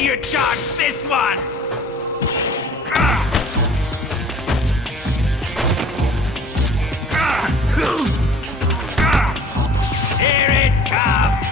see you dodge this one! Here it comes!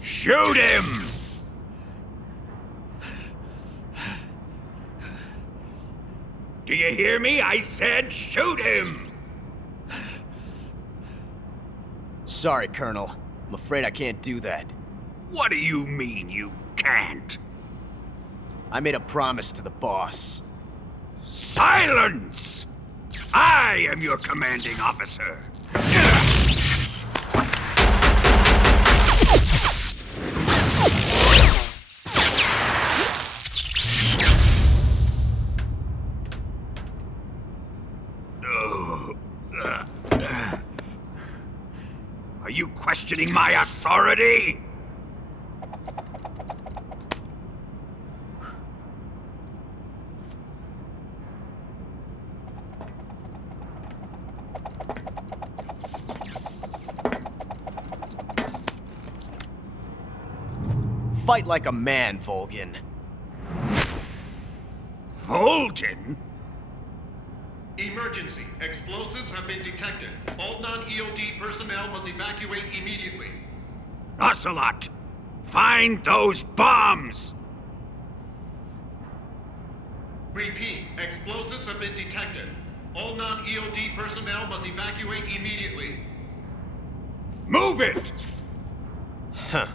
Shoot him! Do you hear me? I said shoot him! Sorry, Colonel. I'm afraid I can't do that. What do you mean you can't? I made a promise to the boss. Silence! I am your commanding officer. Are you questioning my authority? Fight like a man, Volgin. Volgin? Emergency. Explosives have been detected. All non-EOD personnel must evacuate immediately. Ocelot! Find those bombs! Repeat. Explosives have been detected. All non-EOD personnel must evacuate immediately. Move it! Huh.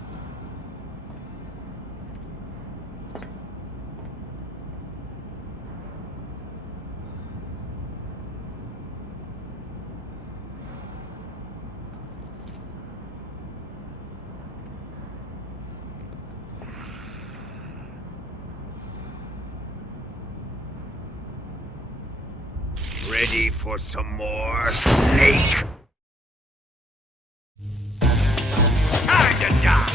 Ready for some more, Snake? Time to die!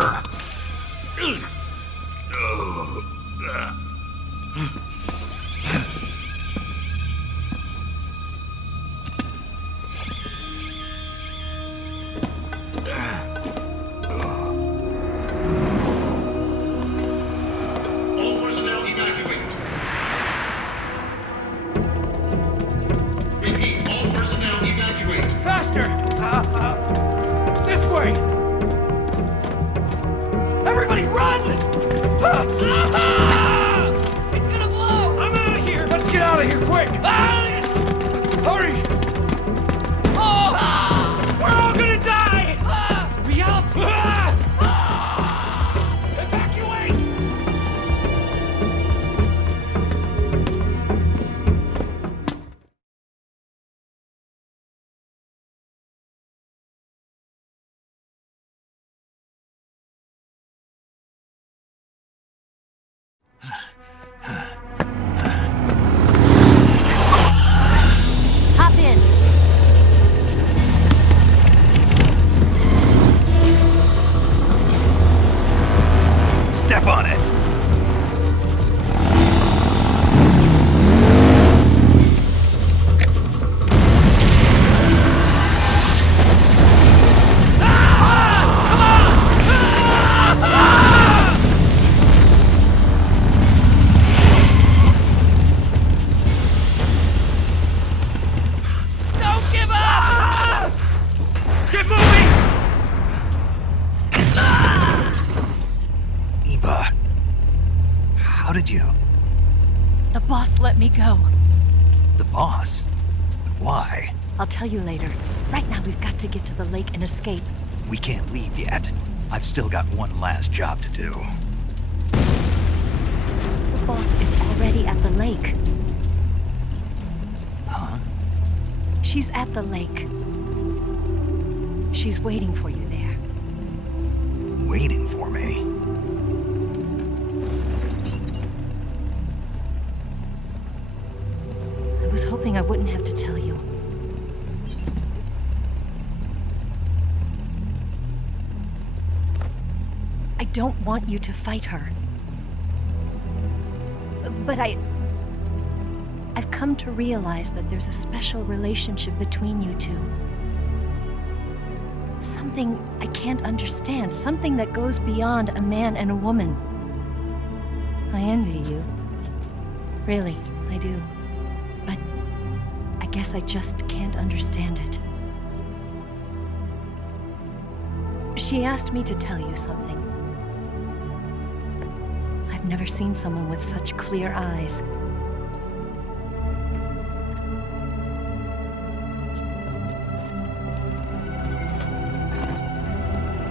All personnel evacuate. Repeat, all personnel evacuate. Faster! This way! Everybody run! It's gonna blow! I'm out of here! Let's get out of here, quick! Hurry! We're all gonna die! Hurry up! Evacuate! Hop in. Step on it! Don't give up! Get moving! Eva, how did you? The boss let me go. The boss? But why? I'll tell you later. Right now, we've got to get to the lake and escape. We can't leave yet. I've still got one last job to do. The boss is already at the lake. Huh? She's at the lake. She's waiting for you there. Waiting for me? I was hoping I wouldn't have to tell you. I don't want you to fight her. But I've come to realize that there's a special relationship between you two. Something I can't understand, something that goes beyond a man and a woman. I envy you. Really, I do. But I guess I just can't understand it. She asked me to tell you something. I've never seen someone with such clear eyes.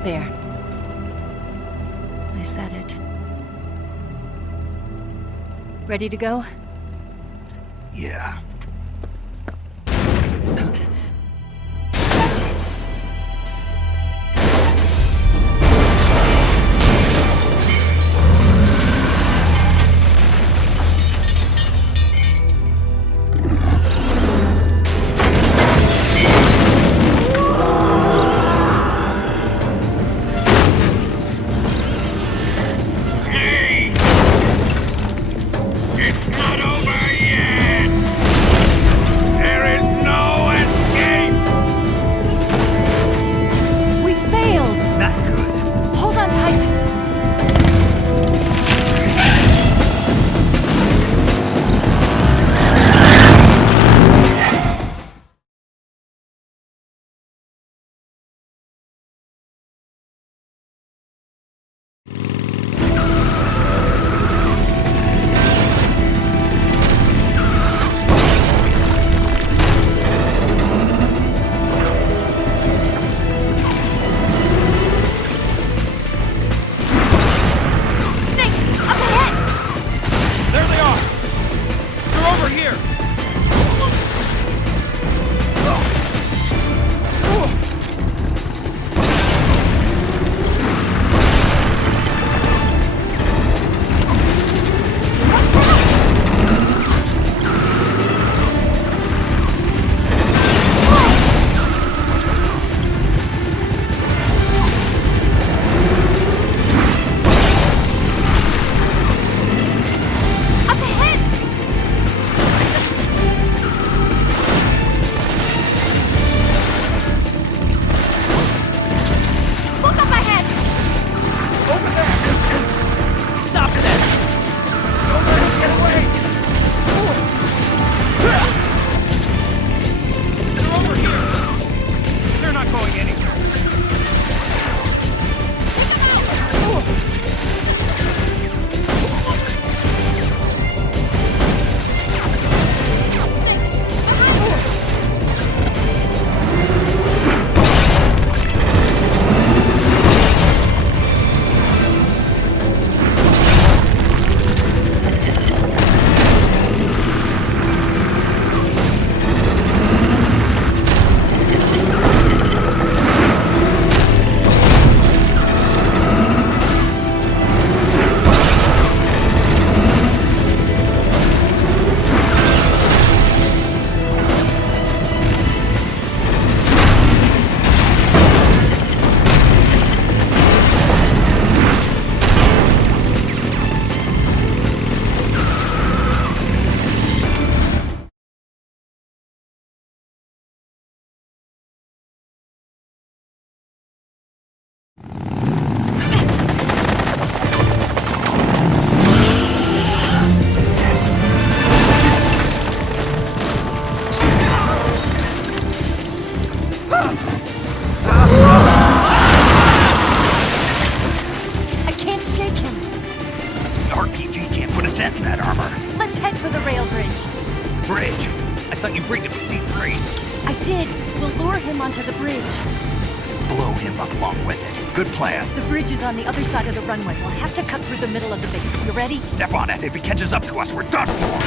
There. I said it. Ready to go? Yeah. It's not over yet! There is no escape! going anywhere. I can't shake him. The RPG can't put a dent in that armor. Let's head for the rail bridge. Bridge. I thought you briefed it with C3. I did. We'll lure him onto the bridge. Blow him up along with it. Good plan. The bridge is on the other side of the runway. We'll have to cut through the middle of the base. You ready? Step on it. If he catches up to us, we're done for.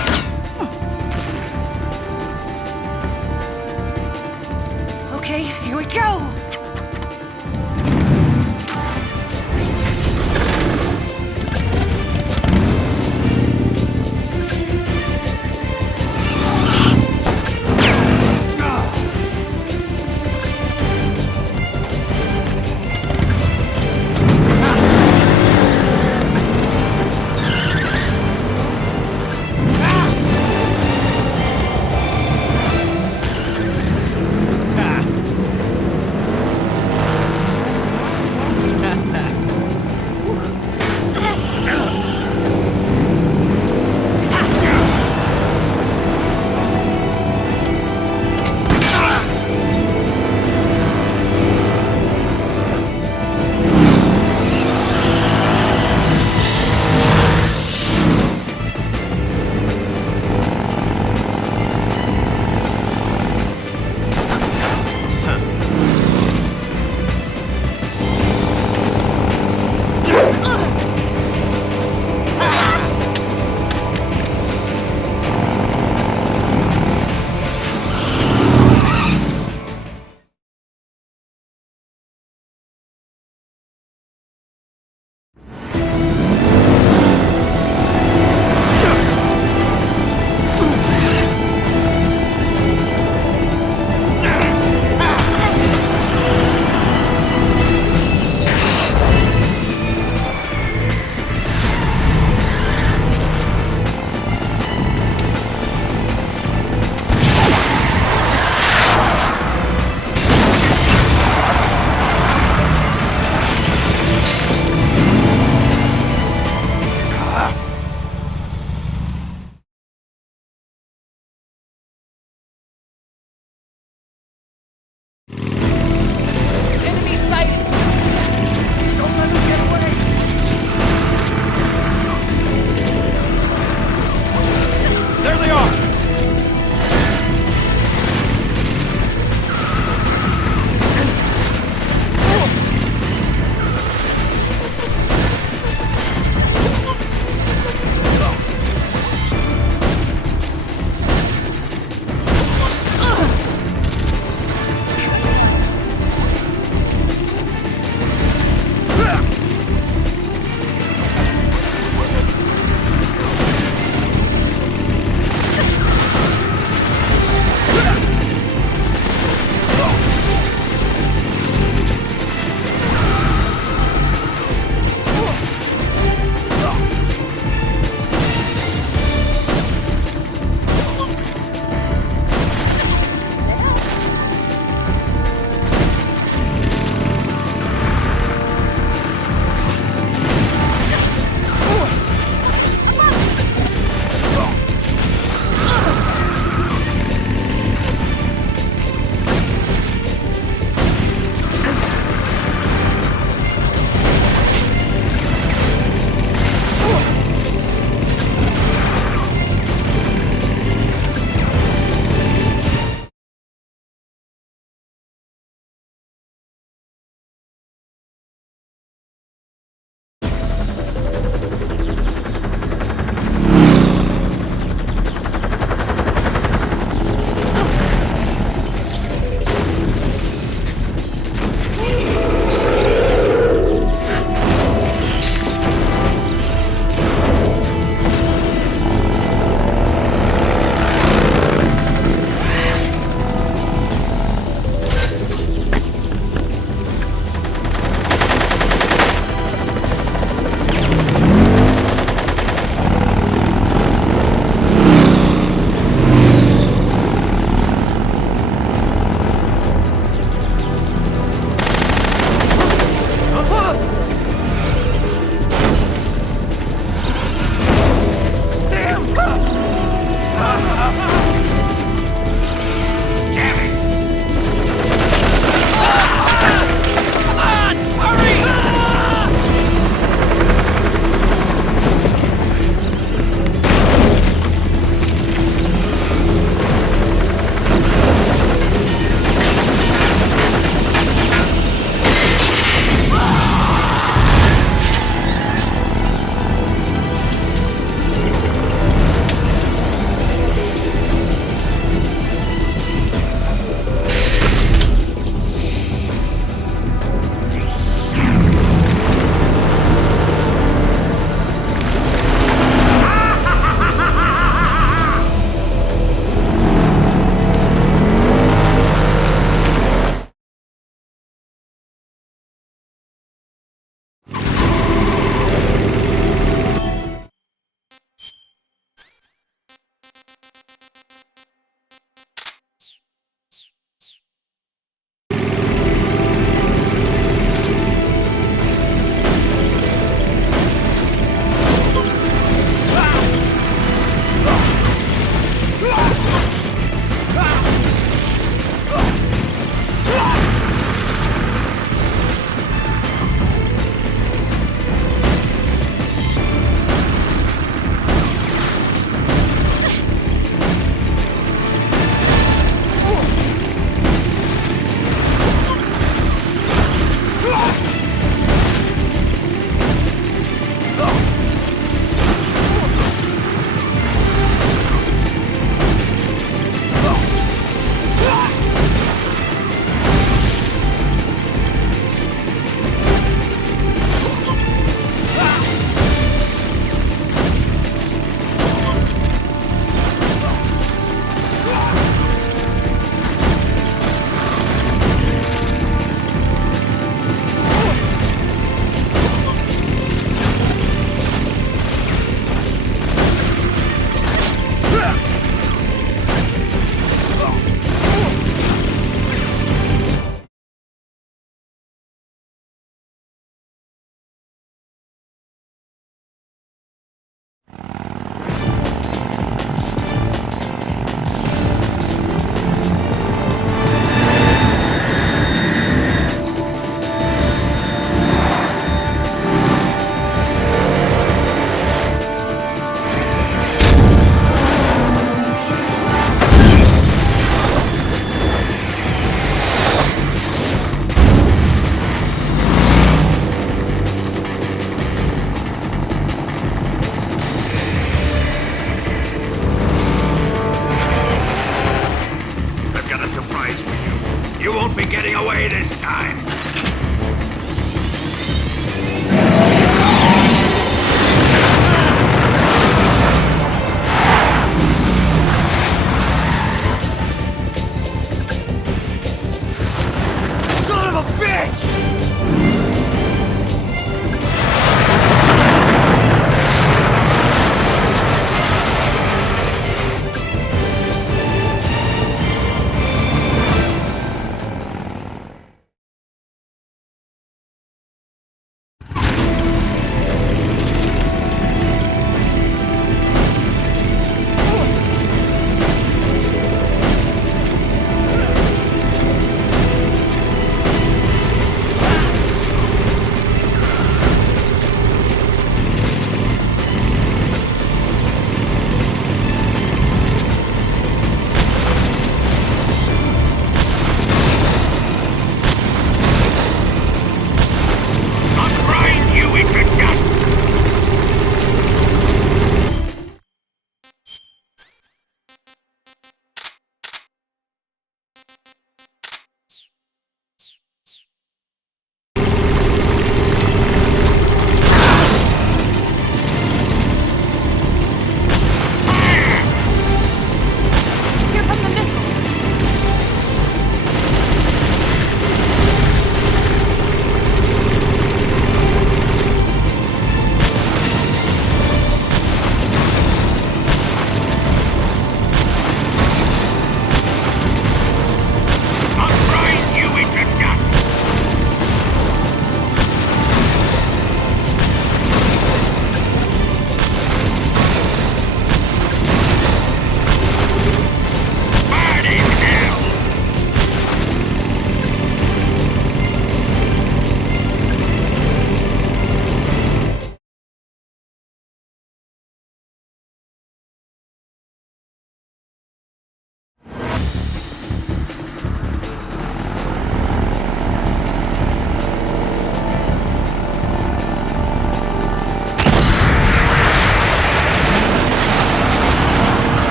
Okay, here we go!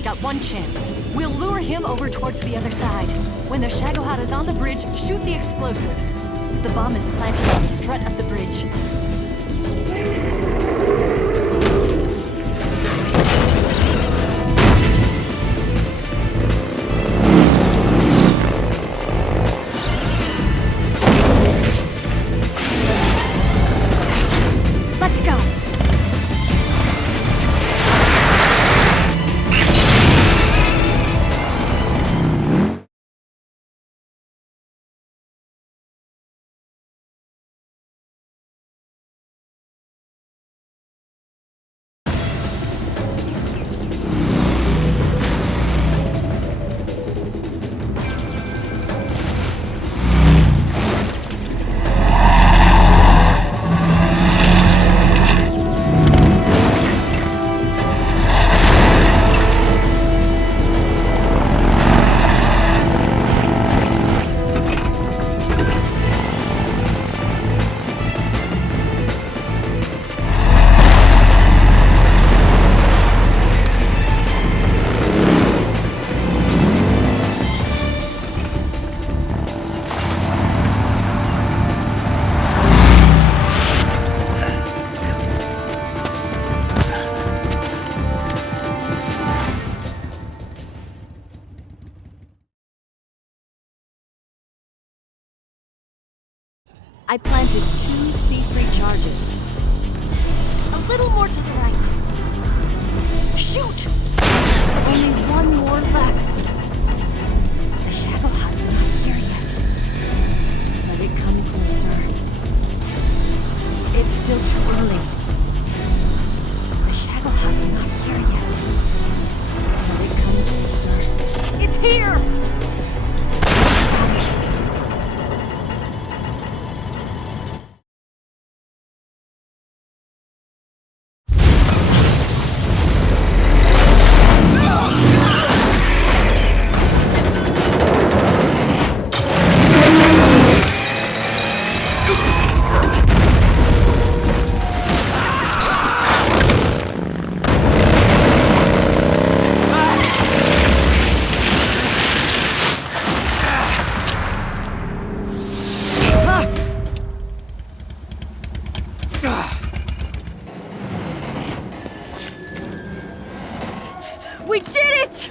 only got one chance. We'll lure him over towards the other side. When the Shagohod is on the bridge, shoot the explosives. The bomb is planted on the strut of the bridge. Let's go! I planted 2 C3 charges. A little more to the right. Shoot! Only one more left. The Shagohod's not here yet. Let it come closer. It's still too early. The Shagohod's not here yet. Let it come closer. It's here! We did it!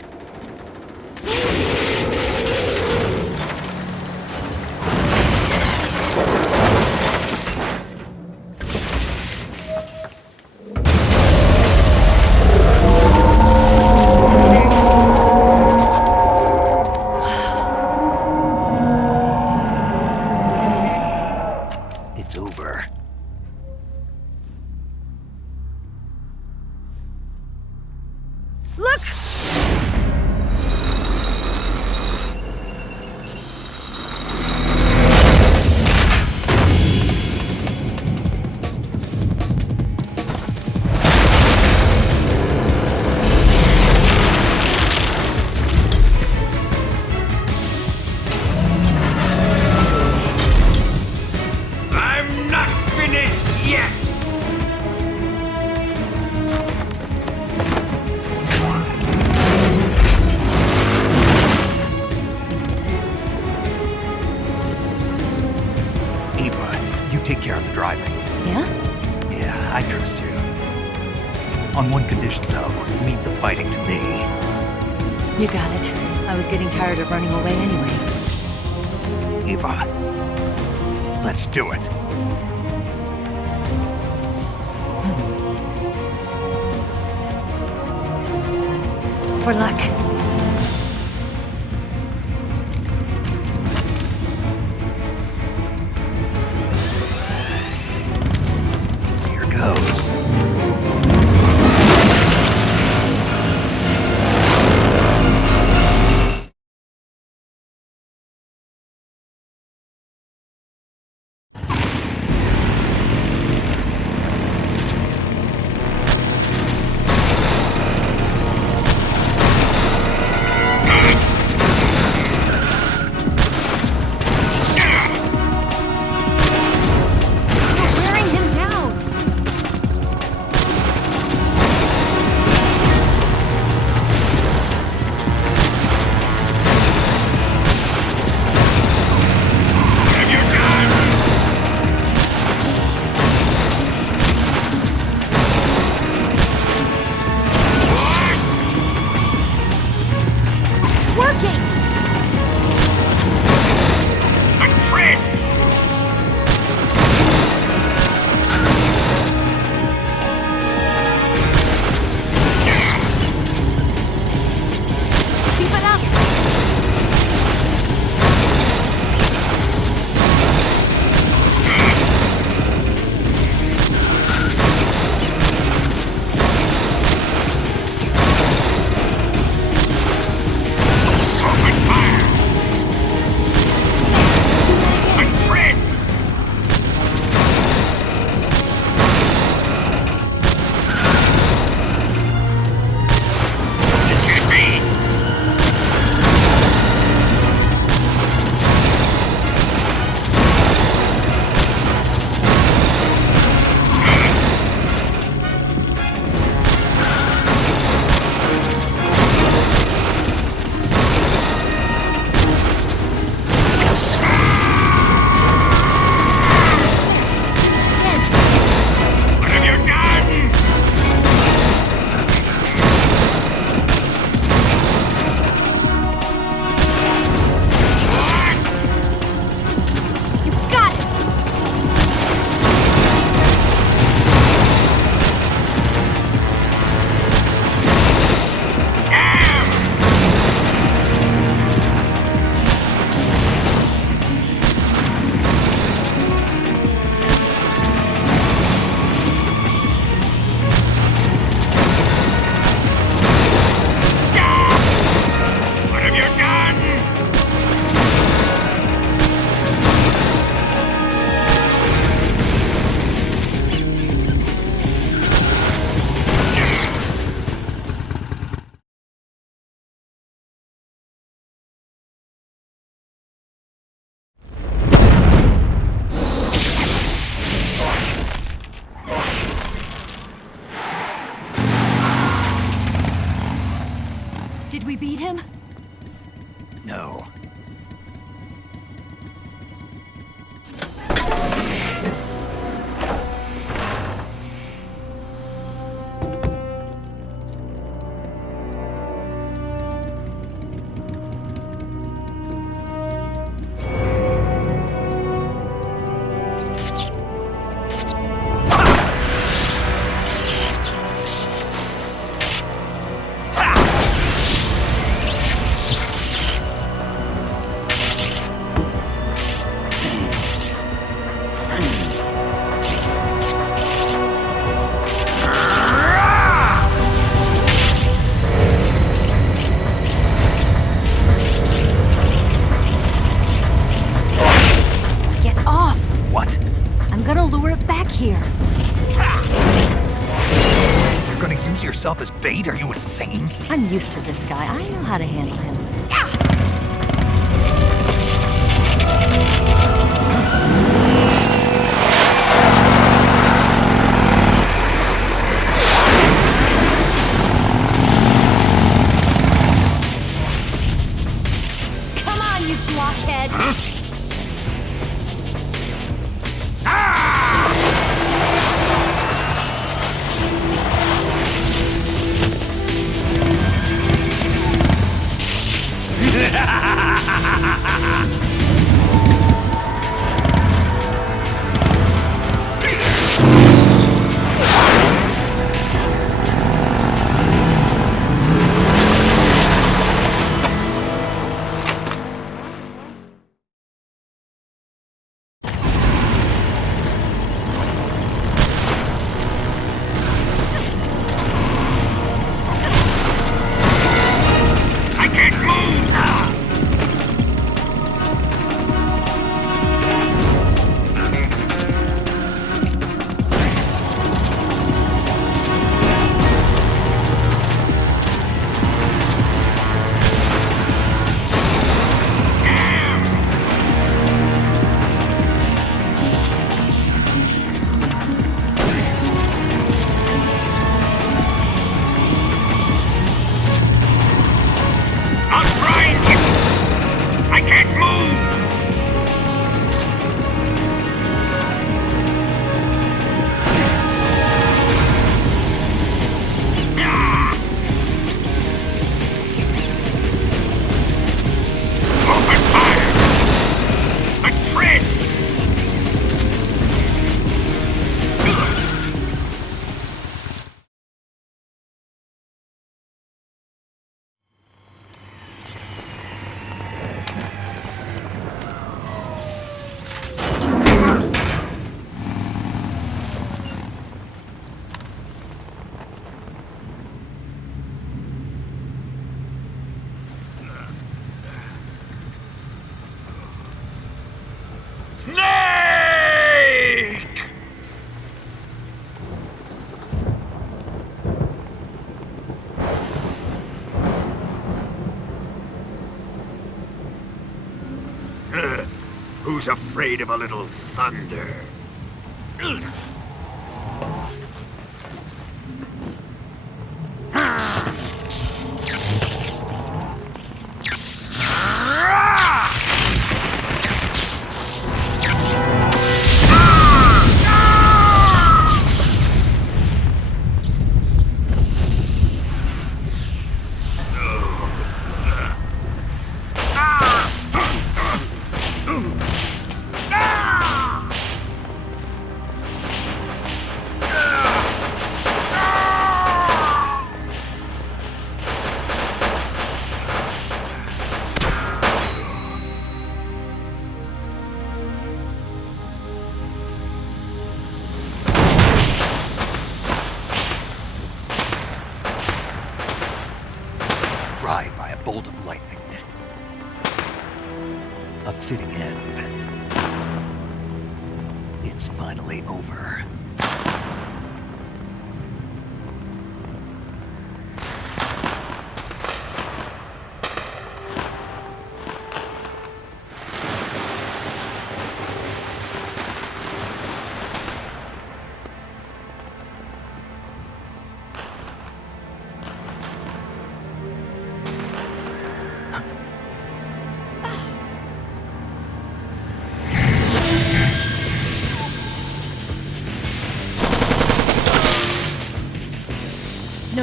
It's over. Look! I'm not finished yet! Eva, you take care of the driving. Yeah? Yeah, I trust you. On one condition, though, leave the fighting to me. You got it. I was getting tired of running away anyway. Eva, let's do it. For luck. Here goes. beat him? No. Here. You're gonna use yourself as bait? Are you insane? I'm used to this guy. I know how to handle him. Come on, you blockhead! Who's afraid of a little thunder? Fried by a bolt of lightning. A fitting end. It's finally over.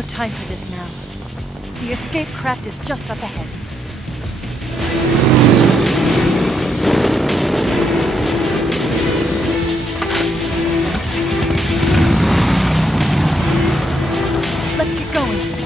time for this now. The escape craft is just up ahead. Let's get going.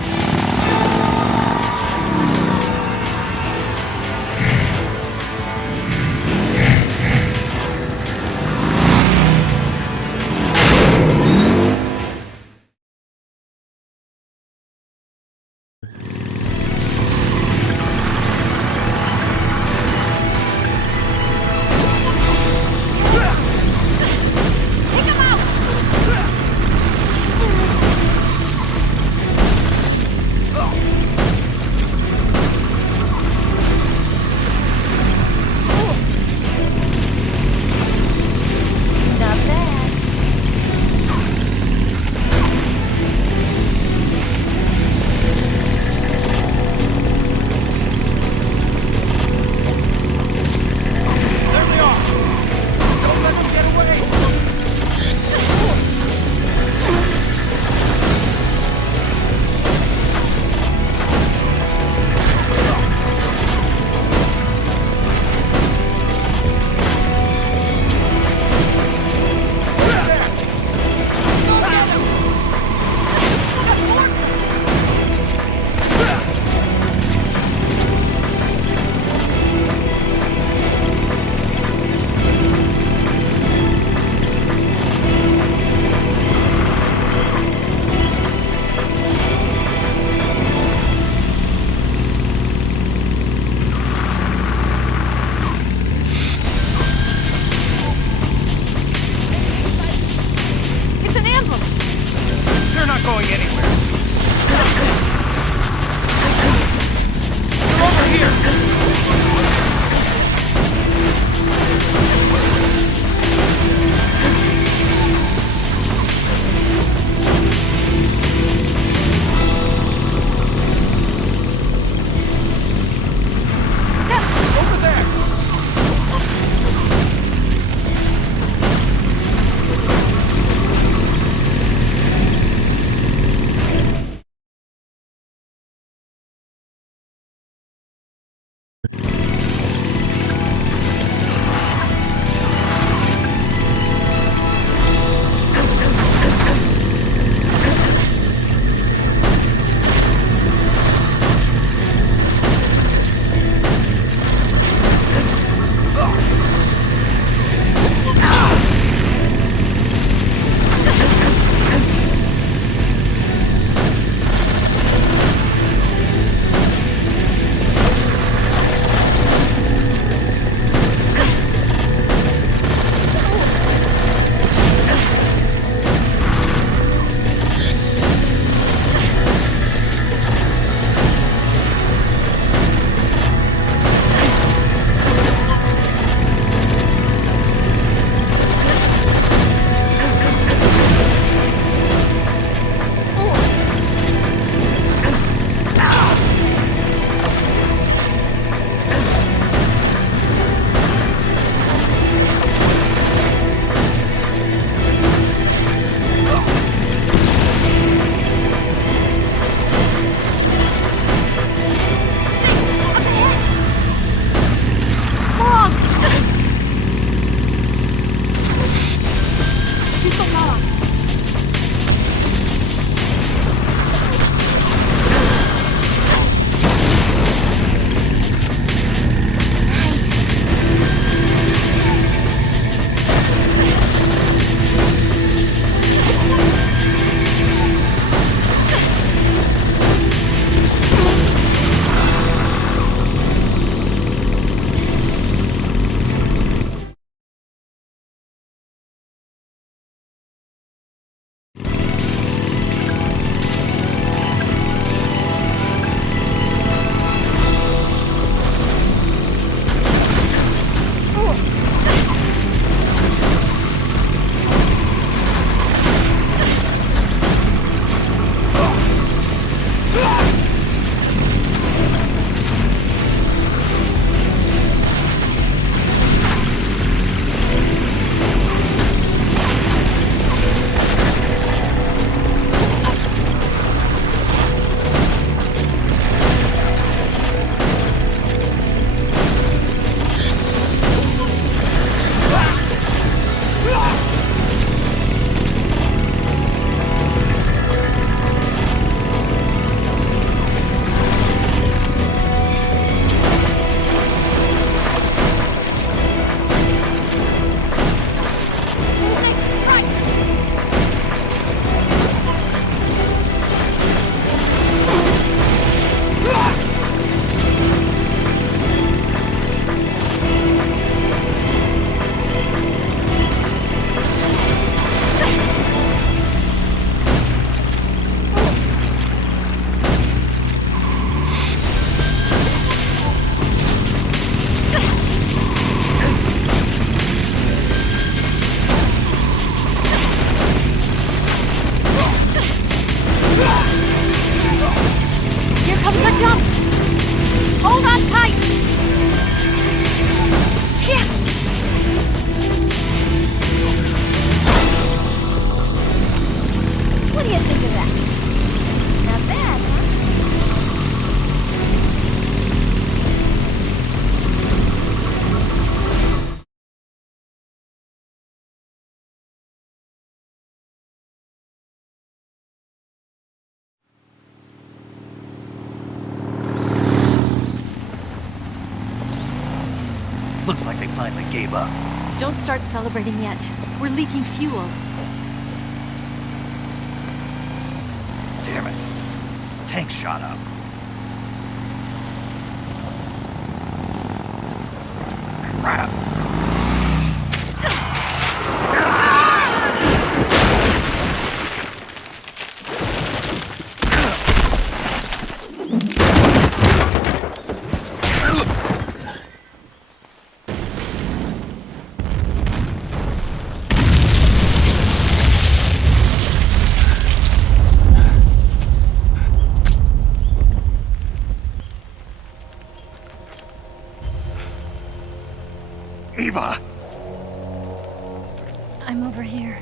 Looks like they finally gave up. Don't start celebrating yet. We're leaking fuel. Damn it. Tank shot up. Crap. Eva! I'm over here.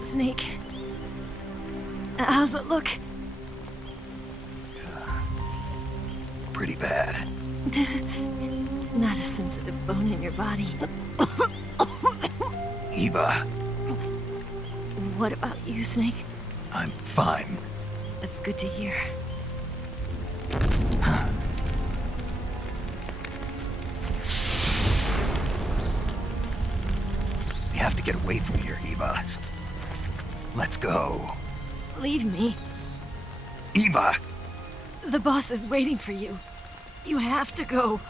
Snake. How's it look? Pretty bad. Not a sensitive bone in your body. Eva, What about you, Snake? I'm fine. That's good to hear. We have to get away from here, Eva. Let's go. Leave me. Eva! The boss is waiting for you. You have to go.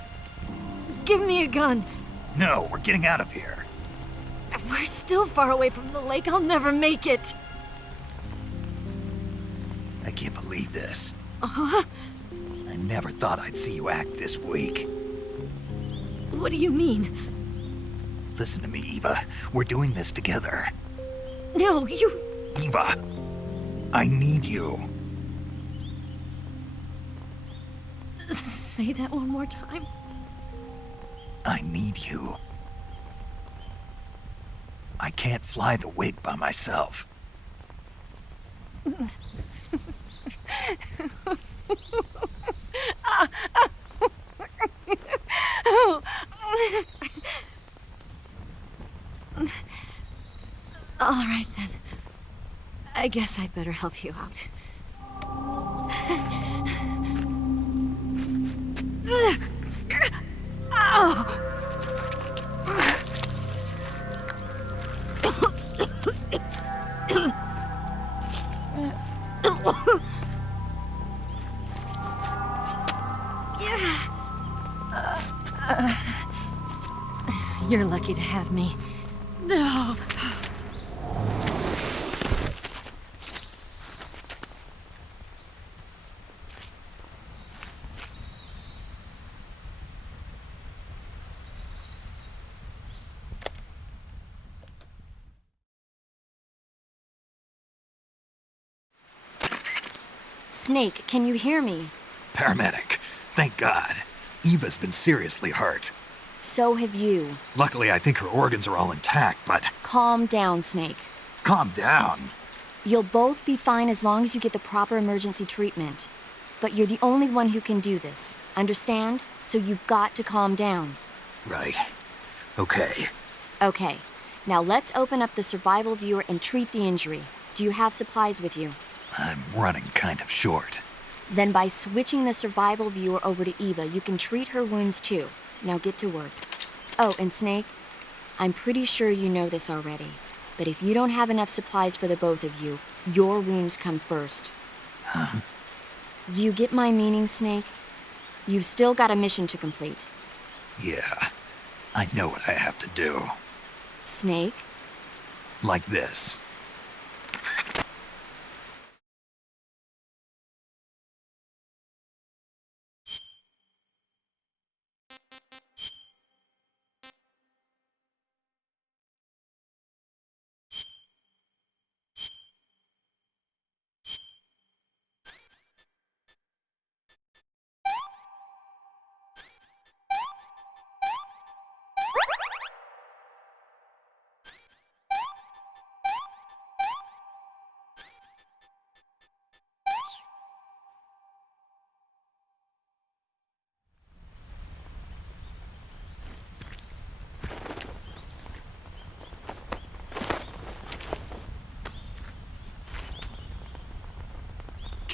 Give me a gun. No, we're getting out of here. We're still far away from the lake. I'll never make it. I can't believe this. Uh-huh. I never thought I'd see you act this weak. What do you mean? Listen to me, Eva. We're doing this together. No, you... Eva, I need you. Say that one more time. I need you. I can't fly the wig by myself. All right, then. I guess I'd better help you out. You're lucky to have me. Snake, can you hear me? Paramedic, thank God. Eva's been seriously hurt. So have you. Luckily, I think her organs are all intact, but... Calm down, Snake. Calm down. You'll both be fine as long as you get the proper emergency treatment. But you're the only one who can do this. Understand? So you've got to calm down. Right. Okay. Okay. Now let's open up the survival viewer and treat the injury. Do you have supplies with you? I'm running kind of short. Then by switching the survival viewer over to Eva, you can treat her wounds too. Now get to work. Oh, and Snake, I'm pretty sure you know this already, but if you don't have enough supplies for the both of you, your wounds come first. Huh? Do you get my meaning, Snake? You've still got a mission to complete. Yeah. I know what I have to do. Snake? Like this.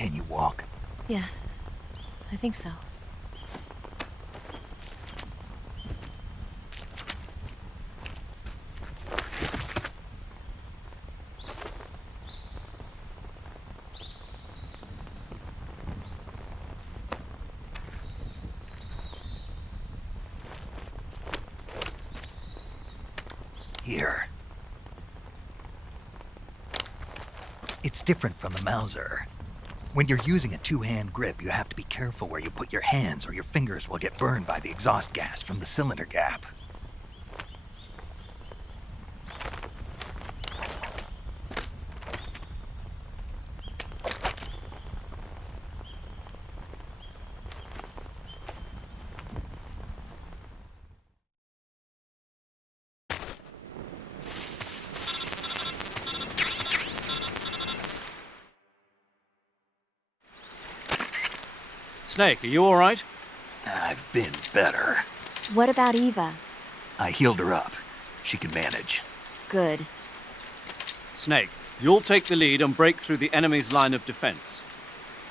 Can you walk? Yeah, I think so. Here. It's different from the Mauser. When you're using a two-hand grip, you have to be careful where you put your hands or your fingers will get burned by the exhaust gas from the cylinder gap. Snake, are you all right? I've been better. What about Eva? I healed her up. She can manage. Good. Snake, you'll take the lead and break through the enemy's line of defense.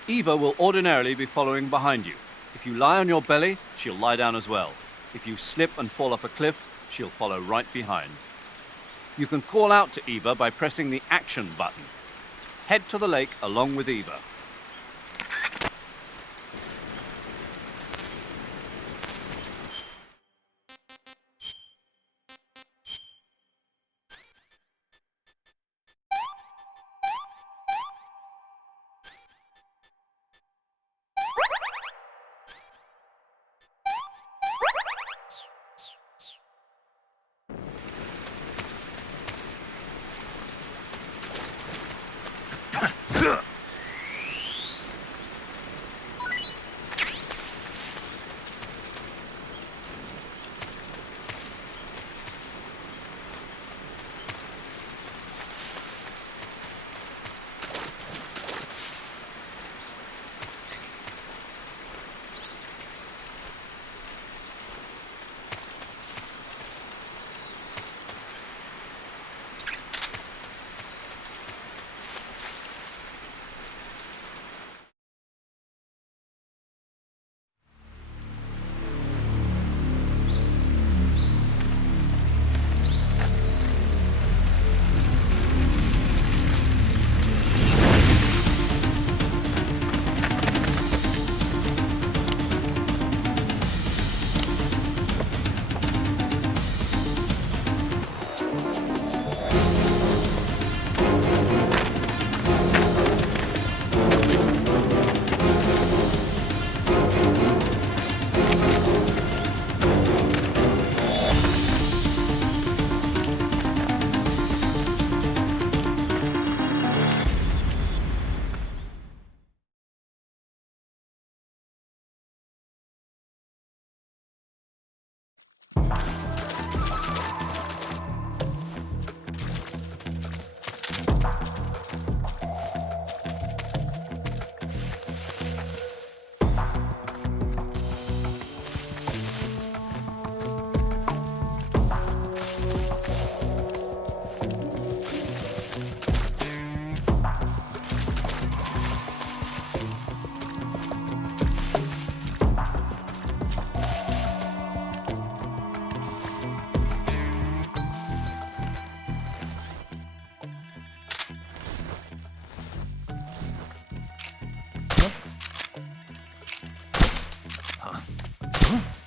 Eva will ordinarily be following behind you. If you lie on your belly, she'll lie down as well. If you slip and fall off a cliff, she'll follow right behind. You can call out to Eva by pressing the action button. Head to the lake along with Eva.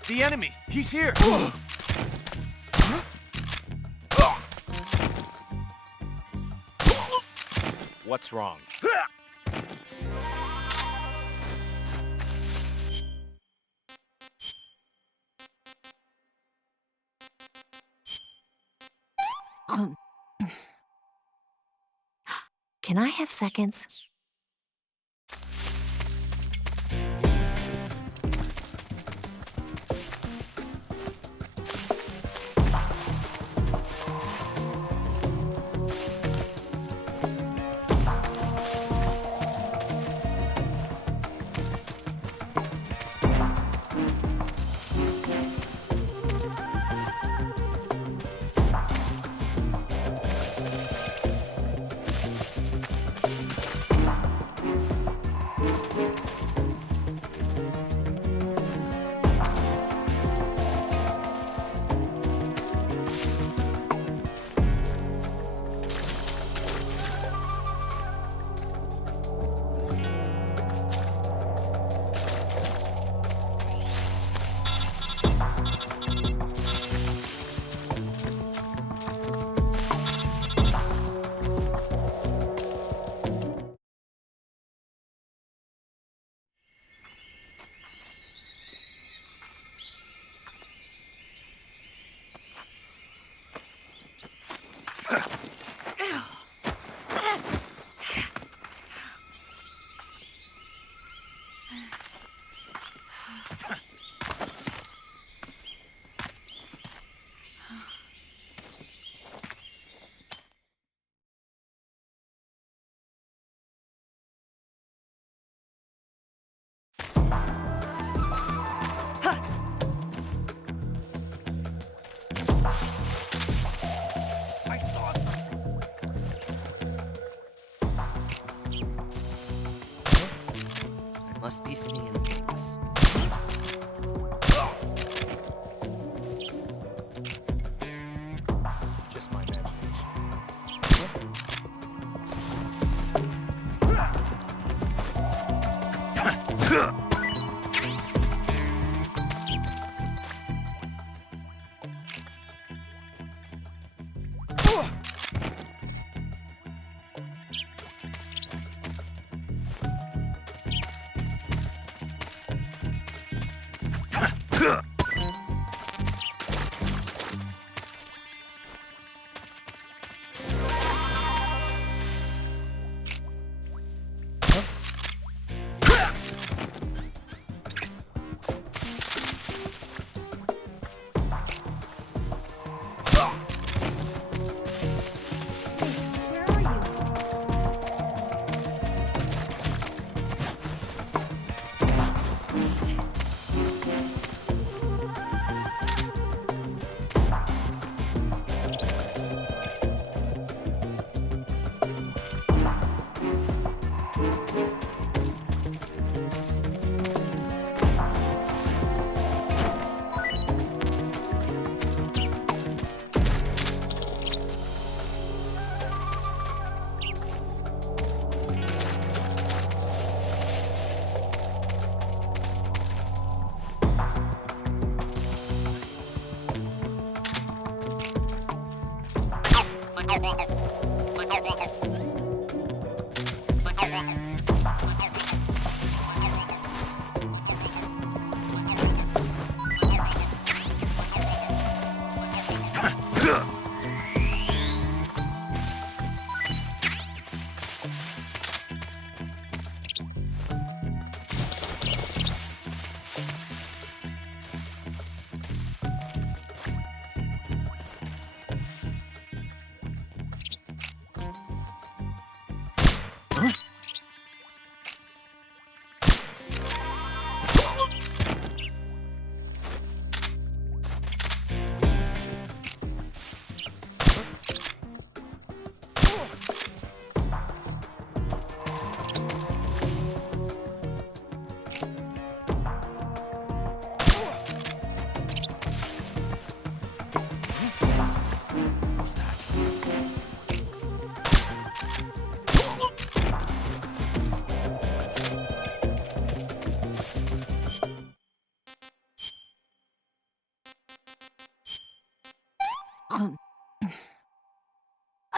The enemy! He's here! What's wrong? Can I have seconds?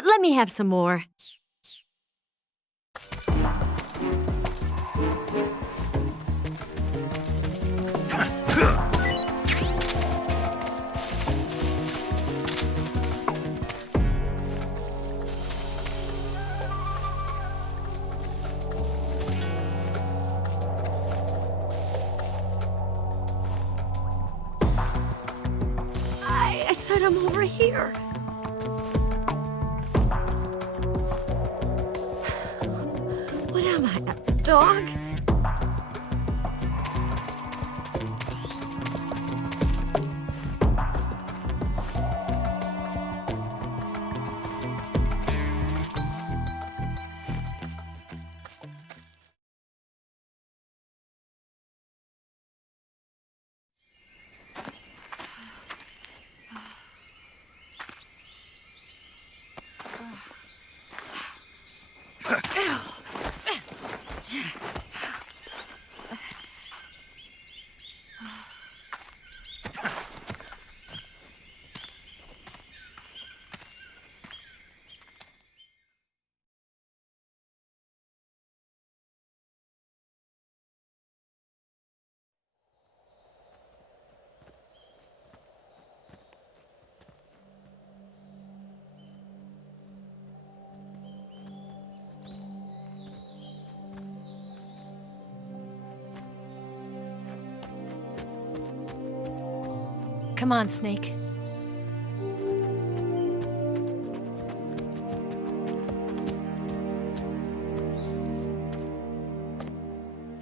Let me have some more. I said I'm over here. What am I, a dog? Come on, Snake.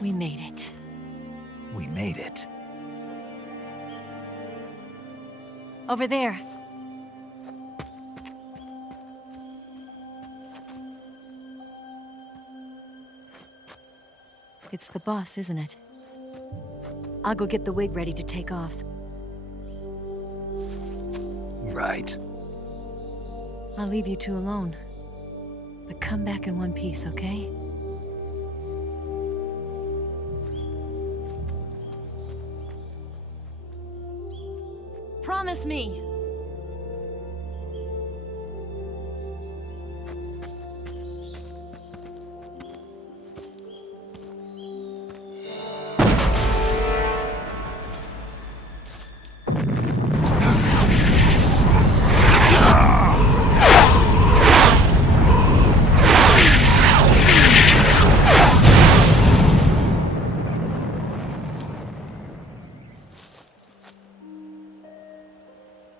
We made it. We made it. Over there. It's the boss, isn't it? I'll go get the wig ready to take off. Right. I'll leave you two alone. But come back in one piece, okay? Promise me!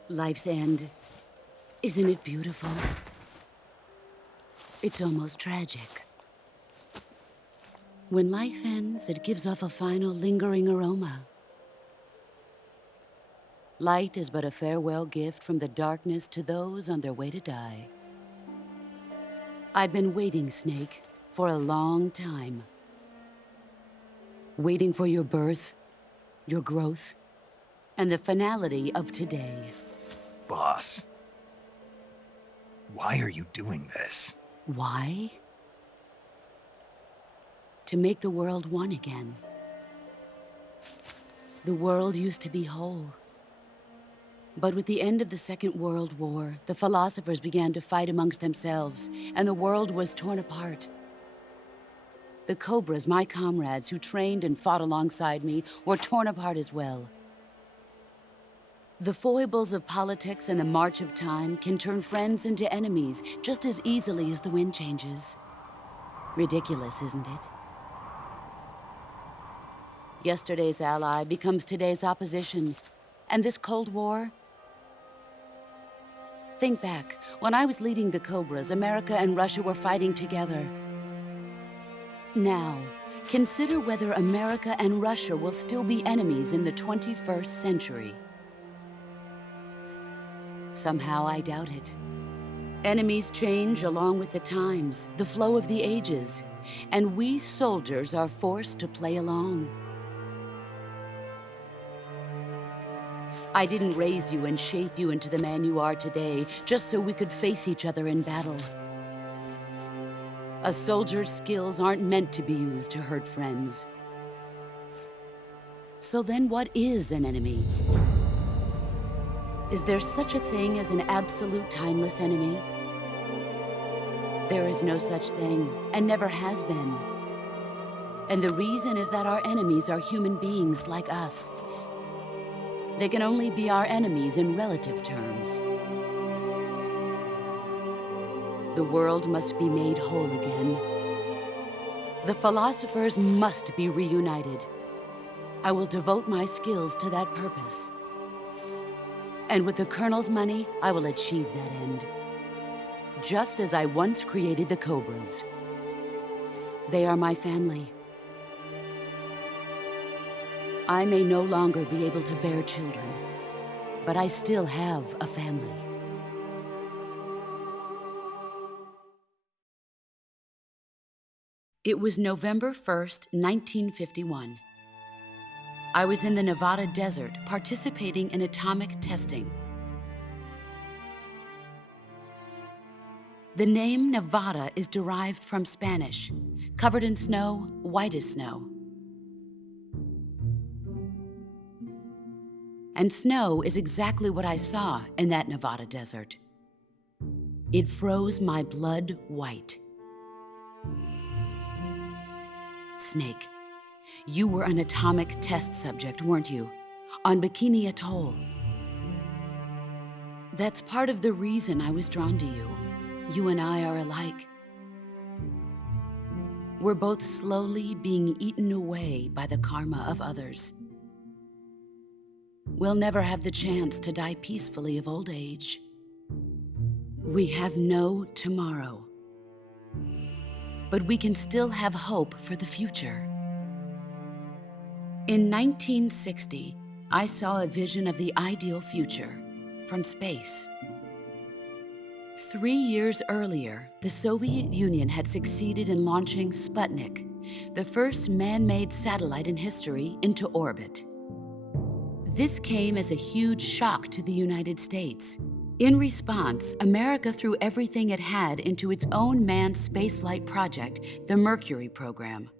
Life's end. Isn't it beautiful? It's almost tragic. When life ends, it gives off a final lingering aroma. Light is but a farewell gift from the darkness to those on their way to die. I've been waiting, Snake, for a long time. Waiting for your birth, your growth, and the finality of today. Boss. Why are you doing this? Why? To make the world one again. The world used to be whole. But with the end of the Second World War, the philosophers began to fight amongst themselves, and the world was torn apart. The Cobras, my comrades who trained and fought alongside me, were torn apart as well. The foibles of politics and the march of time can turn friends into enemies just as easily as the wind changes. Ridiculous, isn't it? Yesterday's ally becomes today's opposition. And this Cold War? Think back. When I was leading the Cobras, America and Russia were fighting together. Now, consider whether America and Russia will still be enemies in the 21st century. Somehow I doubt it. Enemies change along with the times, the flow of the ages, and we soldiers are forced to play along. I didn't raise you and shape you into the man you are today just so we could face each other in battle. A soldier's skills aren't meant to be used to hurt friends. So then what is an enemy? Is there such a thing as an absolute timeless enemy? There is no such thing, and never has been. And the reason is that our enemies are human beings like us. They can only be our enemies in relative terms. The world must be made whole again. The philosophers must be reunited. I will devote my skills to that purpose. And with the Colonel's money, I will achieve that end. Just as I once created the Cobras. They are my family. I may no longer be able to bear children, but I still have a family. It was November 1st, 1951. I was in the Nevada desert participating in atomic testing. The name Nevada is derived from Spanish, covered in snow, white as snow. And snow is exactly what I saw in that Nevada desert. It froze my blood white. Snake, you were an atomic test subject, weren't you? On Bikini Atoll. That's part of the reason I was drawn to you. You and I are alike. We're both slowly being eaten away by the karma of others. We'll never have the chance to die peacefully of old age. We have no tomorrow. But we can still have hope for the future. In 1960, I saw a vision of the ideal future from space. 3 years earlier, the Soviet Union had succeeded in launching Sputnik, the first man-made satellite in history, into orbit. This came as a huge shock to the United States. In response, America threw everything it had into its own manned spaceflight project, the Mercury program.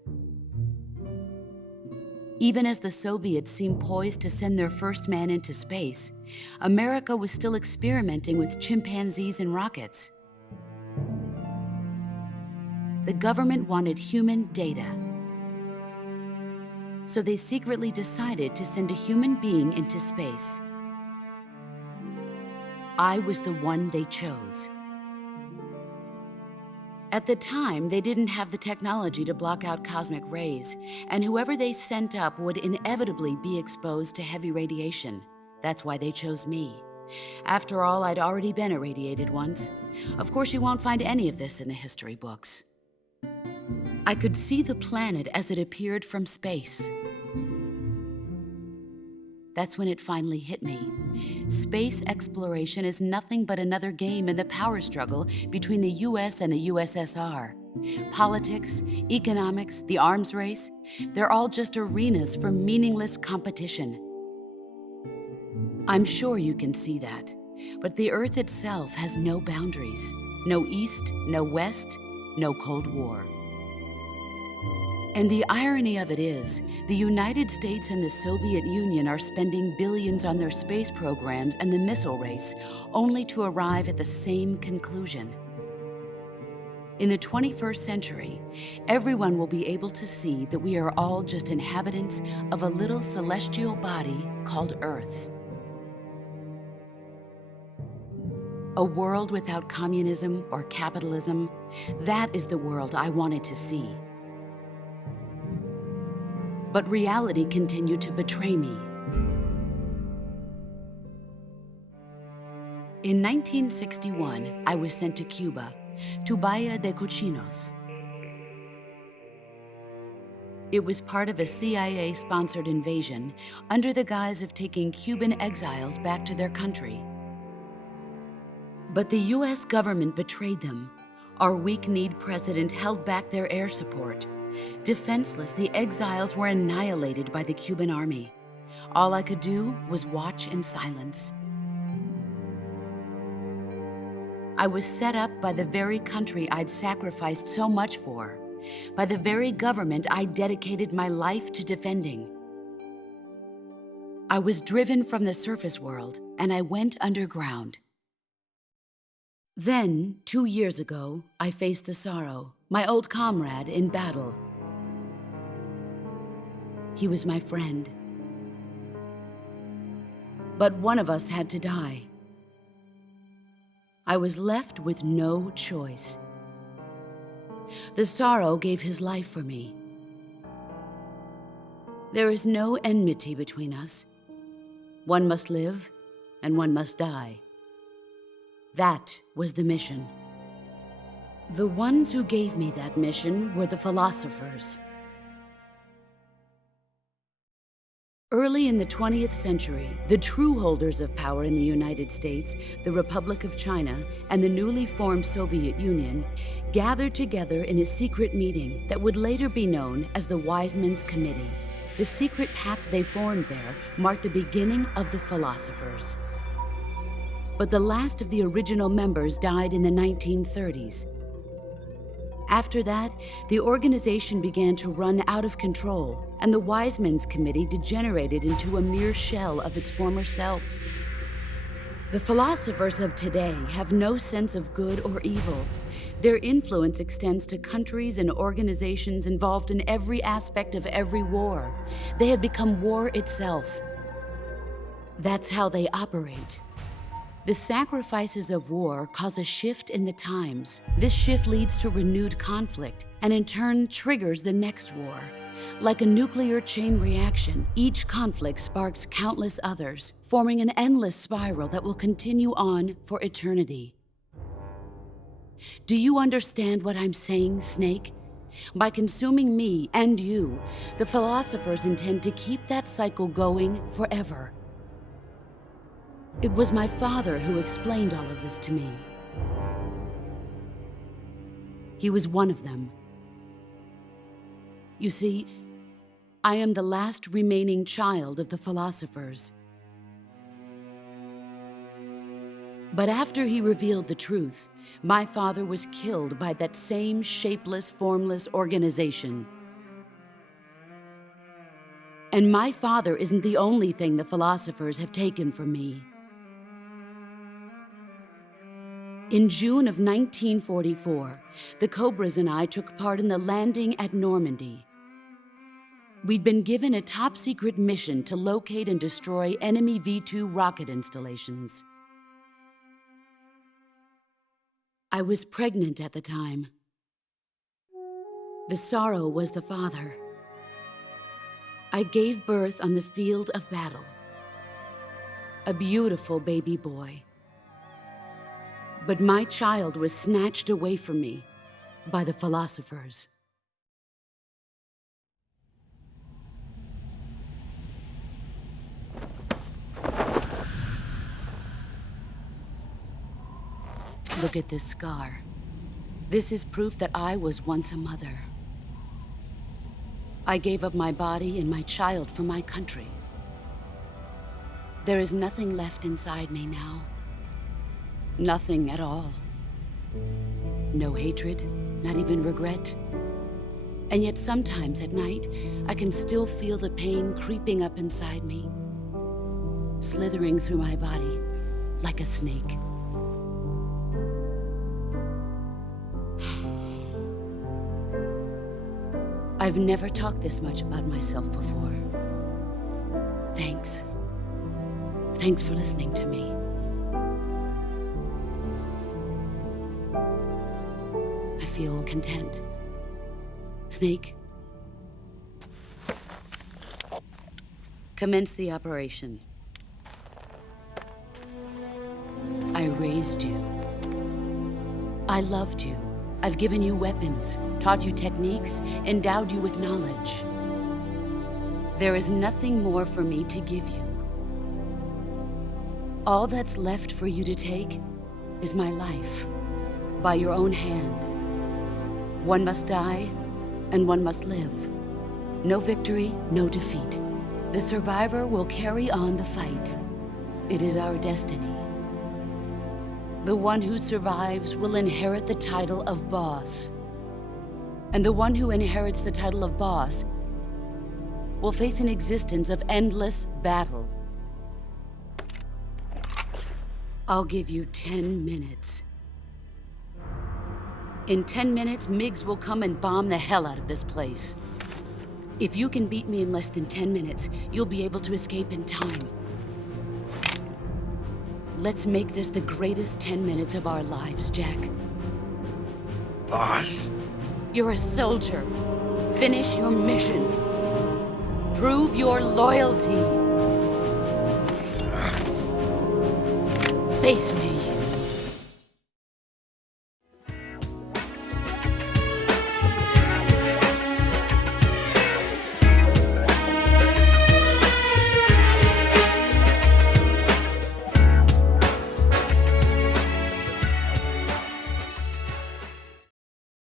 Even as the Soviets seemed poised to send their first man into space, America was still experimenting with chimpanzees and rockets. The government wanted human data. So they secretly decided to send a human being into space. I was the one they chose. At the time, they didn't have the technology to block out cosmic rays, and whoever they sent up would inevitably be exposed to heavy radiation. That's why they chose me. After all, I'd already been irradiated once. Of course, you won't find any of this in the history books. I could see the planet as it appeared from space. That's when it finally hit me. Space exploration is nothing but another game in the power struggle between the US and the USSR. Politics, economics, the arms race, they're all just arenas for meaningless competition. I'm sure you can see that, but the Earth itself has no boundaries. No East, no West, no Cold War. And the irony of it is, the United States and the Soviet Union are spending billions on their space programs and the missile race, only to arrive at the same conclusion. In the 21st century, everyone will be able to see that we are all just inhabitants of a little celestial body called Earth. A world without communism or capitalism, that is the world I wanted to see. But reality continued to betray me. In 1961, I was sent to Cuba, to Bahia de Cochinos. It was part of a CIA-sponsored invasion under the guise of taking Cuban exiles back to their country. But the US government betrayed them. Our weak-kneed president held back their air support. Defenseless, the exiles were annihilated by the Cuban army. All I could do was watch in silence. I was set up by the very country I'd sacrificed so much for, by the very government I dedicated my life to defending. I was driven from the surface world, and I went underground. Then, 2 years ago, I faced the sorrow, my old comrade in battle. He was my friend. But one of us had to die. I was left with no choice. The sorrow gave his life for me. There is no enmity between us. One must live, and one must die. That was the mission. The ones who gave me that mission were the philosophers. Early in the 20th century, the true holders of power in the United States, the Republic of China, and the newly formed Soviet Union gathered together in a secret meeting that would later be known as the Wise Men's Committee. The secret pact they formed there marked the beginning of the philosophers. But the last of the original members died in the 1930s. After that, the organization began to run out of control, and the Wise Men's Committee degenerated into a mere shell of its former self. The philosophers of today have no sense of good or evil. Their influence extends to countries and organizations involved in every aspect of every war. They have become war itself. That's how they operate. The sacrifices of war cause a shift in the times. This shift leads to renewed conflict, and in turn triggers the next war. Like a nuclear chain reaction, each conflict sparks countless others, forming an endless spiral that will continue on for eternity. Do you understand what I'm saying, Snake? By consuming me and you, the philosophers intend to keep that cycle going forever. It was my father who explained all of this to me. He was one of them. You see, I am the last remaining child of the philosophers. But after he revealed the truth, my father was killed by that same shapeless, formless organization. And my father isn't the only thing the philosophers have taken from me. In June of 1944, the Cobras and I took part in the landing at Normandy. We'd been given a top-secret mission to locate and destroy enemy V-2 rocket installations. I was pregnant at the time. The sorrow was the father. I gave birth on the field of battle. A beautiful baby boy. But my child was snatched away from me by the philosophers. Look at this scar. This is proof that I was once a mother. I gave up my body and my child for my country. There is nothing left inside me now. Nothing at all. No hatred, not even regret. And yet sometimes at night, I can still feel the pain creeping up inside me, slithering through my body like a snake. I've never talked this much about myself before. Thanks. Thanks for listening to me. I feel content. Snake, commence the operation. I raised you. I loved you. I've given you weapons, taught you techniques, endowed you with knowledge. There is nothing more for me to give you. All that's left for you to take is my life, by your own hand. One must die, and one must live. No victory, no defeat. The survivor will carry on the fight. It is our destiny. The one who survives will inherit the title of boss. And the one who inherits the title of boss will face an existence of endless battle. I'll give you 10 minutes. In 10 minutes, MiGs will come and bomb the hell out of this place. If you can beat me in less than 10 minutes, you'll be able to escape in time. Let's make this the greatest 10 minutes of our lives, Jack. Boss? You're a soldier. Finish your mission. Prove your loyalty. Face me.